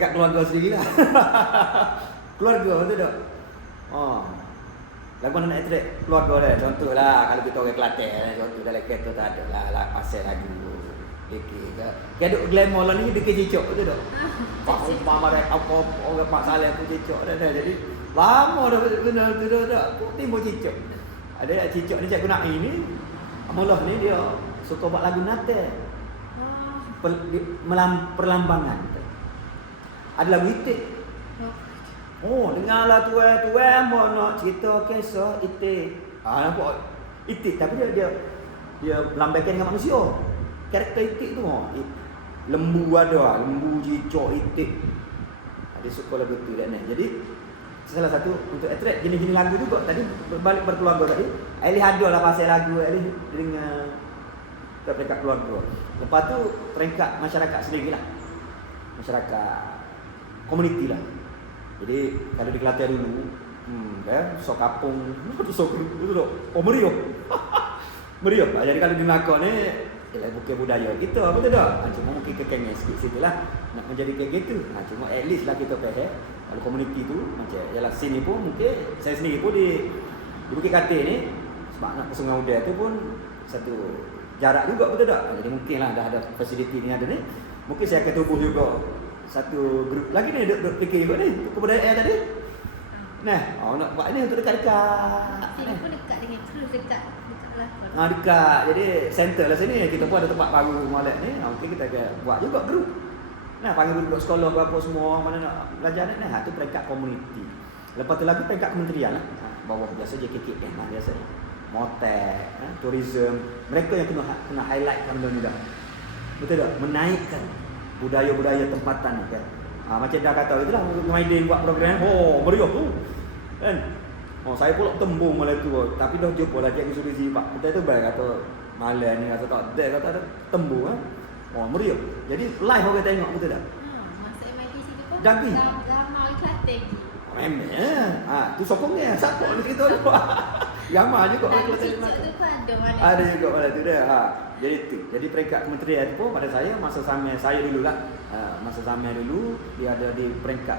kat keluarga sendiri lah. Keluarga betul tak? Oh. Lagu mana nak track keluarga dia. Contohlah kalau kita orang Kelantan, contoh dalam kereta tak ada lah pasal lagu dikit ke. Kayak duk glamour lah ni dikit cicok betul tak? Pak marah apa orang Pak Saleh pun cicok dah. Jadi lama dah benar tak timbul cicok. Ada cicok ni Cikgu Naim ni. Amulah ni dia suka buat lagu Natal. Perlambangan. Ada lagu itik. Oh, dengarlah tuan-tuan mau nak cerita kisah itik. Nampak itik tapi dia lambaikan dengan manusia. Karakter itik tu lembu ada, lembu, cicak, itik. Dia suka lagu tu kan. Jadi salah satu untuk attract jenis-jenis lagu juga tadi berbalik berkeluarga tadi. Elih ada lah pasal lagu Elih dengan peringkat keluarga. Lepas tu peringkat masyarakat sendirilah. Masyarakat komuniti lah. Jadi kalau di Kelantan dulu, kan, sok kapung, sok itu tu, meriah. Meriah. Jadi kalau di Melaka ni, ialah bukan budaya kita, betul tak? Cuma mungkin kekengnya sikit situ lah, nak menjadi kayak gitu. Cuma at least lah kita faham, kalau komuniti tu, macam ialah sini pun mungkin, saya sendiri pun di Bukit Katil ni, sebab nak ke Sungai Udai tu pun satu jarak juga, betul tak? Jadi mungkin lah dah ada fasiliti ni ada ni, mungkin saya akan tubuh juga satu grup lagi ni duk fikir juga ni kebudayaan tadi. Nah, nak buat ni untuk dekat-dekat. Sini pun dekat dengan terus dekat lah. Dekat. Jadi center lah sini. Kita pun ada tempat baru molek ni. Mungkin kita akan buat juga grup. Nah, panggil duduk sekolah berapa semua mana nak belajar ni. Nah, tu peringkat komuniti. Lepas tu lagi peringkat kementerian lah. Bawah biasa JKKM lah biasa. Motek, tourism. Mereka yang kena highlight kan benda ni dah. Betul tak? Menaikkan budaya-budaya tempatan ni kan. Macam dah kata itulah Maidin buat program. Oh, meriah tu. Kan? Saya pula tembung malam tu. Tapi dah jumpa lah Cikgu Sulizi Pak. Kita tu baik kata malam ni kata tak ada kata tembung kan. Meriah. Jadi live orang tengok betul tak? Masa MIT situ pun Jadi ramai Kelantan. Memang. Tu sokongnya. Siapa ni cerita tu? Ramai juga orang Kelantan. Cicak tu pun ada mana. Ada juga malam tu dah. Jadi tu. Jadi peringkat kementerian tu pun pada saya masa samai saya dululah. Masa samai dulu dia ada di peringkat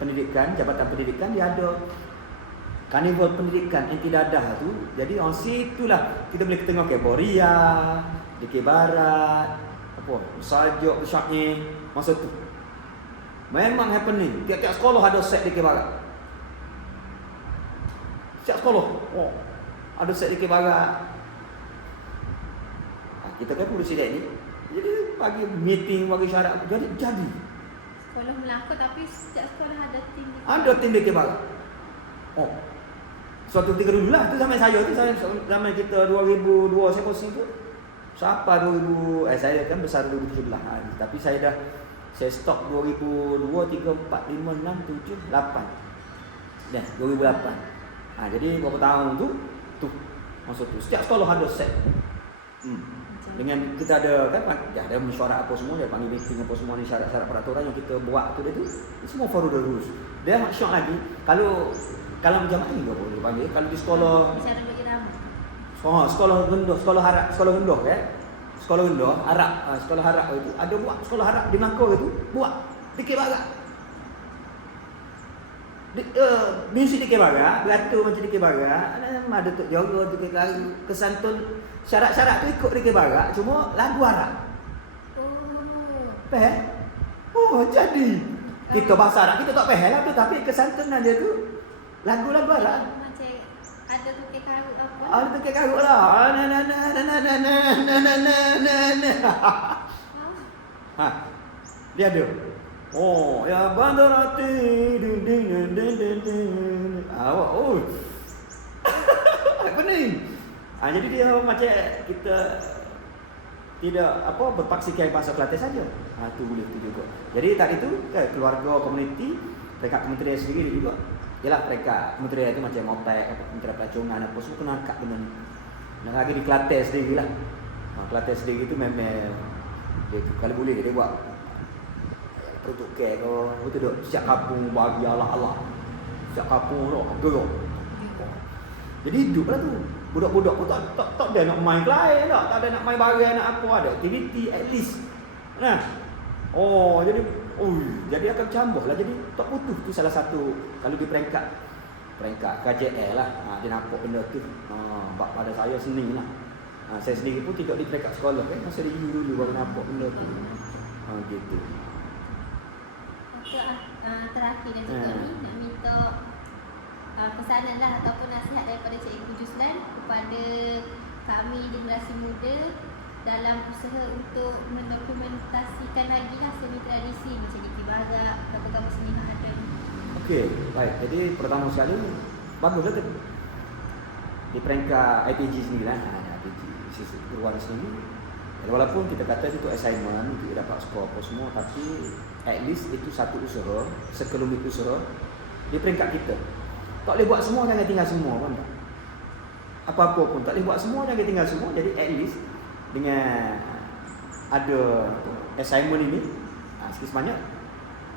pendidikan, jabatan pendidikan dia ada karnival pendidikan inti dadah tu. Jadi on situlah kita boleh tengok ke Boria, DK Barat, apa, Sajuk Syakni masa tu. Memang happening. Tiap-tiap sekolah ada set DK Barat. Setiap sekolah. Ada set DK Barat. Kita kan presiden ni. Jadi pagi meeting bagi syarat jadi. Sekolah Melaka tapi setiap sekolah ada tim. Ada tim DK Barat. Suatu ketika dulu lah. Itu zaman saya tu. Zaman kita 2002 saya posting tu. Siapa 2000. Saya kan besar 2017. Tapi saya stop 2002, 3, 4, 5, 6, 7, 8. Dah 2008. Jadi berapa tahun tu masa tu. Setiap sekolah ada set. Dengan kita ada kan ada mesyuarat apa semua dia panggil meeting apa semua ni syarat-syarat peraturan yang kita buat tu dia tu semua follow the rules. Dia syok lagi kalau macam ni juga boleh panggil kalau di sekolah Bicara bagi nama. sekolah rendah, sekolah harap, sekolah rendah kan. Sekolah rendah Arab, sekolah harap itu ada buat sekolah harap di Melaka itu buat DK Barat. Misi DK Barat, beratur macam DK Barat, ada Tok Joro, DK Karu, kesantun syarat-syarat tu ikut DK Barat, cuma lagu Arab. Faham? Jadi kita bahasa Arab kita tak faham lah tu, tapi kesantunan dia tu lagu-lagu Arab. Macam ada tukik karut apa? Ada tukik karut lah. Dia ada. Ya bandarati ding ding ding ding ding. Apa ni? Jadi dia macam kita tidak berpaksikan bahasa Kelantan saja. Tu boleh tu juga. Jadi tadi tu keluarga komuniti, peringkat kementerian sendiri juga. Yalah peringkat kementerian itu macam Motek, Kementerian Pelacuran apa semua kena angkat benda ni. Dan lagi di Kelantan sendiri lah. Kelantan sendiri tu memang dia tu, kalau boleh dia buat produk ke betul tak? Siap kampung bagi Allah. Siap kampung tu gerak. Jadi hiduplah tu. Budak-budak pun tak ada nak main lain tak ada nak main barang nak apa, ada aktiviti at least. Nah. Jadi Oh, jadi akan cambuh lah. Jadi tak putus tu salah satu kalau di peringkat KJL lah. Dia nampak benda tu. Pada saya seni lah. Saya sendiri pun tidak di peringkat sekolah kan. Masa di U dulu baru nampak benda tu. Gitu. Terakhir dan juga ni nak minta pesanan lah ataupun nasihat daripada Cikgu Juzlan kepada kami generasi muda dalam usaha untuk mendokumentasikan lagi lah seni tradisi macam Dikir Barak ataupun kamu seni ada. Okey, baik. Jadi pertama sekali baguslah tu. Di peringkat IPG sendiri lah. IPG sisi keluar sendiri. Walaupun kita kata itu assignment untuk dapat skor apa semua, tapi at least itu satu usaha, sekelumit usaha di peringkat kita. Tak boleh buat semua, jangan tinggal semua kan tak? Apa-apa pun tak boleh buat semua, jangan tinggal semua. Jadi at least dengan ada assignment ini, sikit sebanyak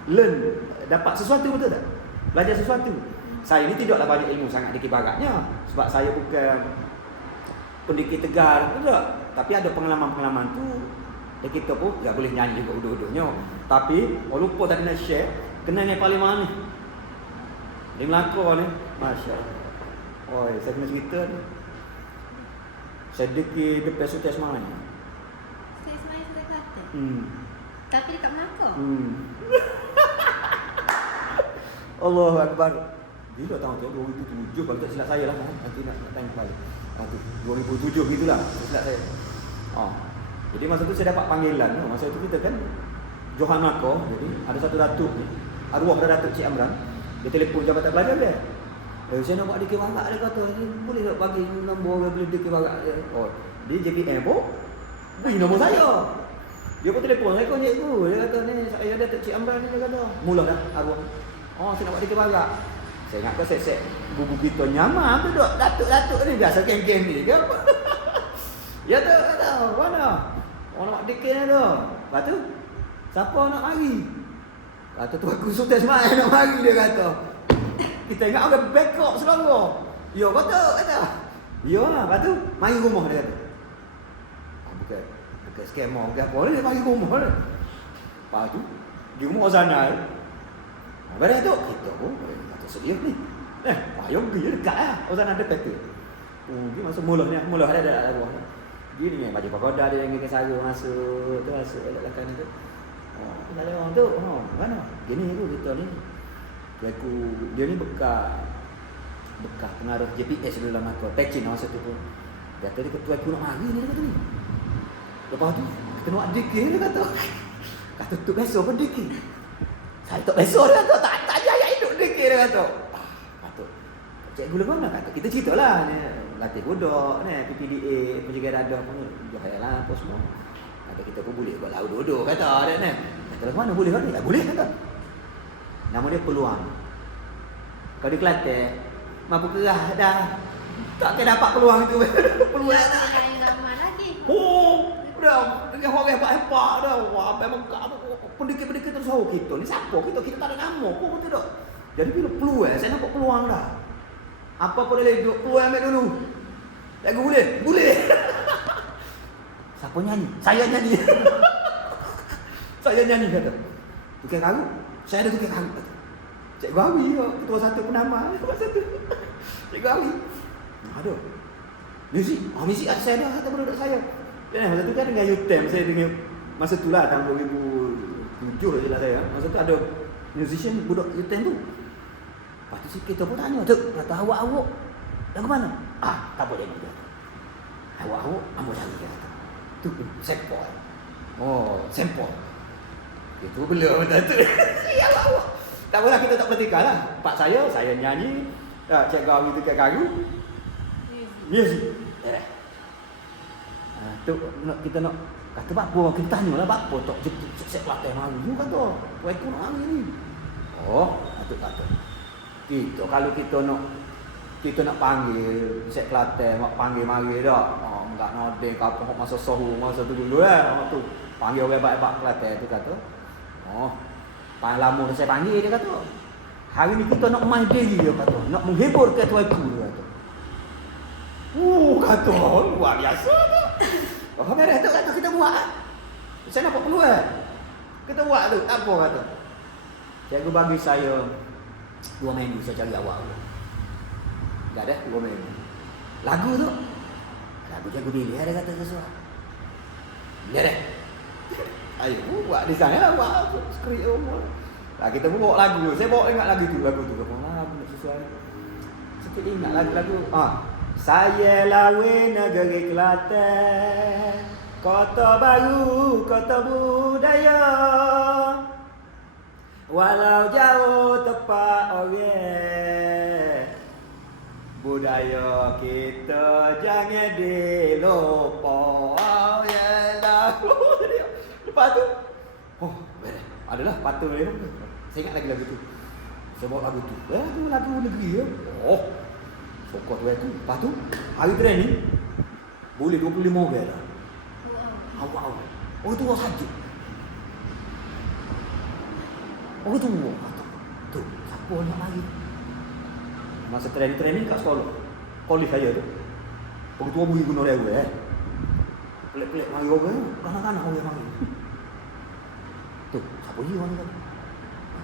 learn, dapat sesuatu, betul tak? Belajar sesuatu. Saya ni tidaklah banyak ilmu sangat Dikir Baraknya, sebab saya bukan pendikir tegar, betul tak? Tapi ada pengalaman-pengalaman tu kita pun tak boleh nyanyi juga uduh-uduhnya. Tapi lupa tadi nak share, kenal yang paling mana ni? Dia melakor ni, Masya Allah. Saya kena cerita ni. Saya dikir depan Sultan Ismail. Sultan Ismail Sultan Kelantan? Tapi dekat Melaka? Allahu Akbar. Bila tahun tu? 2007 kalau tak silap saya lah. Nanti nak tanya balik. 2007 gitulah, silap saya. Jadi masa tu saya dapat panggilan. Masa tu kita kan Johan Melaka. Jadi ada satu datuk ni, arwah dah Datuk Cik Amran. Dia telefon jabatan pelajar dia. Saya nak buat Dikir Barak, dia kata, boleh tak bagi nombor beli Dikir Barak dia. Dia JPM pun beri nombor saya. Dia pun telefon saya, kau cikgu. Dia kata, ni saya ada Datuk Cik Amran ni, dia kata. Mula dah arwah. Saya nak buat Dikir Barak. Saya ingat kau set-set bubu kita nyaman tu duk. Datuk-datuk ni biasa geng-geng ni ke apa. Ya tu, kata, mana? Orang nak Dikir ni tu. Lepas tu, siapa nak mari? Kata tu aku Sultan Ismail nak mari, dia kata. Kita ingat orang backup Selangor. Ya kata. Ya lah, lepas tu mari rumah dia kata. Bukan scammer, bukan apa dia mari rumah dia. Lepas tu di rumah sana. Barang tu kita pun kata serius ni. Ayo pergi dekat lah. Ozana dekat tu. Dia masuk mula ada arwah. Dia ni baju pagoda dia dengan sarung masuk belakang tu. Ada orang tu, mana? Gini tu kita ni. Dia ni bekas pengaruh JPS dalam Melaka. Pecin masa tu pun. Dia kata dia ketua aku nak mari ni, dia kata ni. Lepas tu, kita nak Dikir, dia kata. Kata tu biasa apa Dikir? Saya tak biasa, dia kata. Tak jaya hidup Dikir, dia kata. Patut. Cikgu lah mana? Kata kita cerita lah. Latih budak, PPDA, penjaga dadah pun. Johaya lah apa semua. Kata kita pun boleh buat laut duduk, kata dia ni. Kata mana boleh kan ni? Tak boleh, kata. Nama dia Peluang. Kalau di Kelantan, mampu kerah dah. Takkan dapat peluang itu. Peluang dah. Tak ada ramai lagi. Dah. Dengan orang hebat-hebat dah. Wah, memang pendekar-pendekar terus kita. Ni siapa? Kita tak ada nama pun, betul tak? Jadi bila peluang, saya nampak peluang dah. Apa pun boleh duduk, peluang ambil dulu. Cikgu boleh? Boleh. Siapa nyanyi? Saya nyanyi. Saya nyanyi, kata. Tukar karu? Saya ada tukar karu, kata. Cikgu Awi, ketua satu penama. Masa tu. Cikgu Awi. Ada. Muzik. Muzik ada saya dah, kata budak saya. Masa tu kan dengan UTM, saya dengan masa tu lah, tahun 2007 je lah saya. Masa tu ada musician budak UTM tu. Lepas tu kita pun tanya, tu, kata awak-awak lagu mana? Tak boleh dia. Awak-awak, ambil cari, dia kata. Tu, sampel. Sampel. Itu bela betul tu. Awak-awak. Tak apalah, kita tak pertikah lah. Pak saya nyanyi. Cikgu Awi tu kat karu. Music. Tu kita nak kata apa? Kita tanya lah apa tak set latih mari. You kata, "Wei aku nak mari ni." Kata. Kalau kita nak panggil set latih, mak panggil mari dah. Enggak nodeng ke apa masa sohu masa tu dulu tu. Panggil orang hebat-hebat latih tu kata. Paling lama saya panggil dia kata. Hari ni kita nak main diri dia kata. Nak menghibur ke tuanku dia kata. Kata luar biasa tu. Mereka tu kata kita buat. Saya nampak peluang. Kita buat tu, tak apa kata. Cikgu bagi saya 2 minggu saya cari awak. Tak ada 2 minggu. Lagu tu. Lagu cikgu pilih dia kata sesuatu. Dia dah. Ayo buat design lah, buat skrip semua. Lah kita pun bawa lagu. Saya bawa ingat lagu tu. Lagu nak sesuai. Sikit ingat lagu. Saya lawe negeri Kelantan, kota baru, kota budaya. Walau jauh tempat orang, budaya kita jangan dilupa. Lepas tu, adalah patut dia. Saya ingat lagi lagu tu. Saya bawa lagu tu. Lagu negeri ya. Sokong tu itu. Lepas tu, hari training boleh 25 orang dah. Wow. Oh tu orang saja. Oh tu. Tu, siapa nak lari? Masa training kat sekolah. Kolej saya tu. Pengetua bui guna dia pelik-pelik mari orang. Kanak-kanak orang mari. Tu, siapa dia orang tu?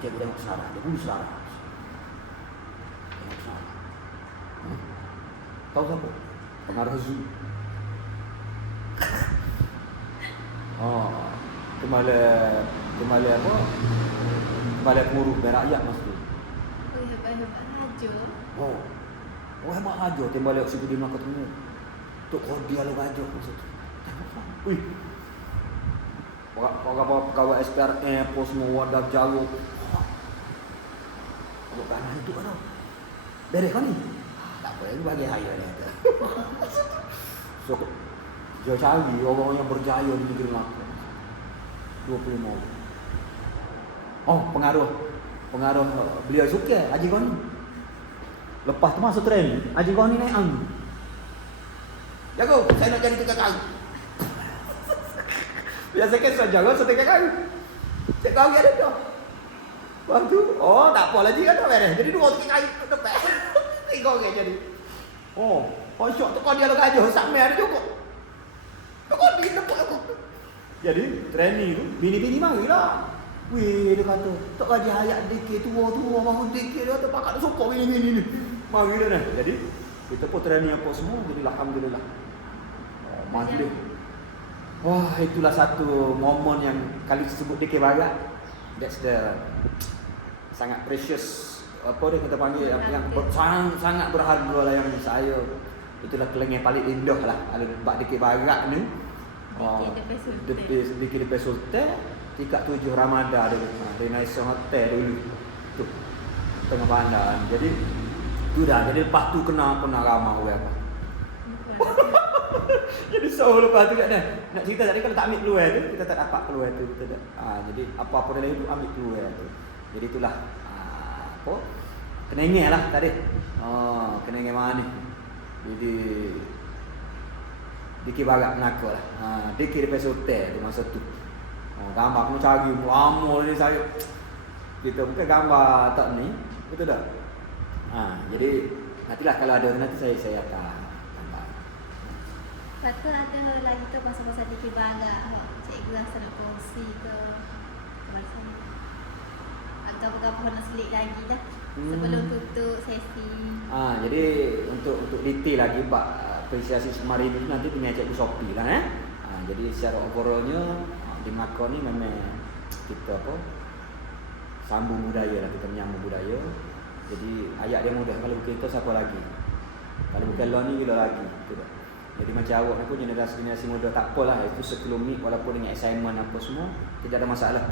Cikgu tengok selarang. Dia bulu selarang. Tengok selarang. Tahu siapa? Pengarah Zoo. Kemala apa? Kemala Pengurus Rakyat masa tu. Hebat raja. Hebat raja. Tembak lihat situ di Melaka Tengah. Tok Kodia lo raja masa tu. Ui. Orang pegawai SPRM, pos semua wadah jaruk. Kalau kanan itu kan tau. Beres kan ni? Tak apa, ini bagi haya ni. So, dia cari orang yang berjaya di negeri Melaka. 25 orang. Pengaruh beliau suka Haji Goni. Lepas tu masa training, Haji Goni naik angin. Jago, saya nak jadi tukang kayu. Biasa kan jago setukang kayu. Cik kau ada dah. Lepas tu, tak apa lagi kan dah beres. Jadi 2 tukang kayu depan. 3 orang jadi. Syok tu kau dia lo gajah sampai ada cukup. Kau dia dapat aku. Jadi training tu bini-bini marilah. Weh dia kata, tak gaji hayat dikit tua bangun dikit dia kata pakat sokong bini-bini ni. Mari dah dah. Jadi kita pun training apa semua jadi alhamdulillah. Majlis. Wah, itulah satu momen yang kali disebut DK Barat. That's the sangat precious apa dia kita panggil yang sangat berharga lah yang saya. Itulah kelengai paling indah lah ada bak DK Barat ni. DK Depan Sultan tingkat 7 Ramadan dia. Renaissance Hotel dulu. Tu. Tengah bandar. Jadi tu dah. Jadi lepas tu kena ramah orang apa. Jadi lepas tu kat dah. Nak cerita tadi kalau tak ambil keluar tu, kita tak dapat keluar tu kita tak. Jadi apa-apa dalam hidup ambil keluar tu. Jadi itulah apa? Kenengeh lah tadi. Kenengeh mana ni. Jadi DK Barat Melaka lah. DK Depan Sultan tu masa tu. Gambar aku cari lama ni saya. Kita bukan gambar tak ni. Betul tak? Jadi nantilah kalau ada nanti saya akan gambar. Lepas tu ada lagi tu pasal-pasal DK Barat. Cikgu rasa nak kongsi ke pasal atau apa-apa nak selit lagi dah sebelum tutup sesi. Jadi untuk detail lagi bab apresiasi Semari ni nanti punya Cikgu Sophie lah jadi secara overallnya di Melaka ni memang kita sambung budaya lah, kita menyambung budaya. Jadi ayat dia mudah, kalau bukan kita siapa lagi, kalau bukan lo ni kita lagi gitu. Jadi macam awak aku generasi muda tak apalah, itu sekelumit walaupun dengan assignment apa semua tidak ada masalah.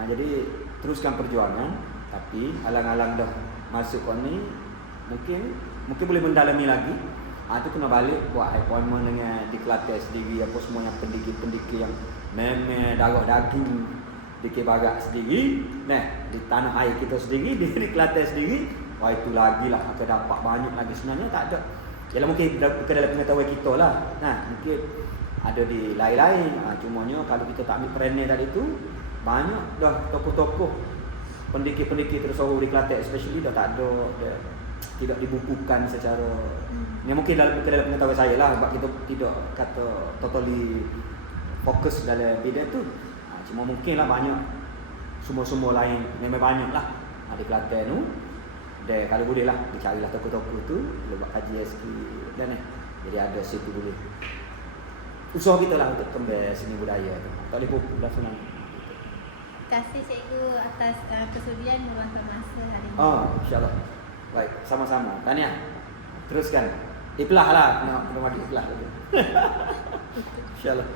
Jadi teruskan perjuangan, tapi alang-alang dah masuk kau ni mungkin boleh mendalami lagi. Itu kena balik buat appointment dengan di Kelantan sendiri apa semua yang pendidik-pendidik yang memang darah daging DK Barat sendiri, di tanah air kita sendiri, di Kelantan sendiri. Wah itu lagi lah akan dapat banyak lagi sebenarnya tak ada. Yalah mungkin bukan dalam pengetahuan kita lah. Mungkin ada di lain-lain. Cumanya kalau kita tak ambil perannya tadi tu banyak dah tokoh-tokoh pendidik-pendidik tersohor di Kelantan especially dah tak ada tidak dibukukan secara ni mungkin bukan dalam pengetahuan saya lah sebab kita tidak kata totally fokus dalam bidang tu. Cuma mungkin lah banyak semua-semua lain memang banyak lah. Ada Kelantan tu. Dan kalau boleh lah, dicarilah toko-toko tu, buat kaji SK dan jadi ada situ boleh. Usaha kita lah untuk kembali seni budaya tu. Tak boleh pupuk dah senang. Terima kasih cikgu atas kesudian meluangkan masa hari ini. InsyaAllah. Baik, sama-sama. Tahniah. Teruskan. Ikhlas lah, kena bagi ikhlas lagi. InsyaAllah.